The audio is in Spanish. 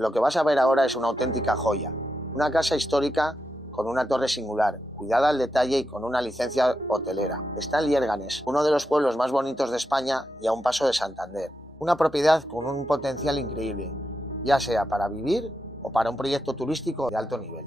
Lo que vas a ver ahora es una auténtica joya, una casa histórica con una torre singular, cuidada al detalle y con una licencia hotelera. Está en Liérganes, uno de los pueblos más bonitos de España y a un paso de Santander. Una propiedad con un potencial increíble, ya sea para vivir o para un proyecto turístico de alto nivel.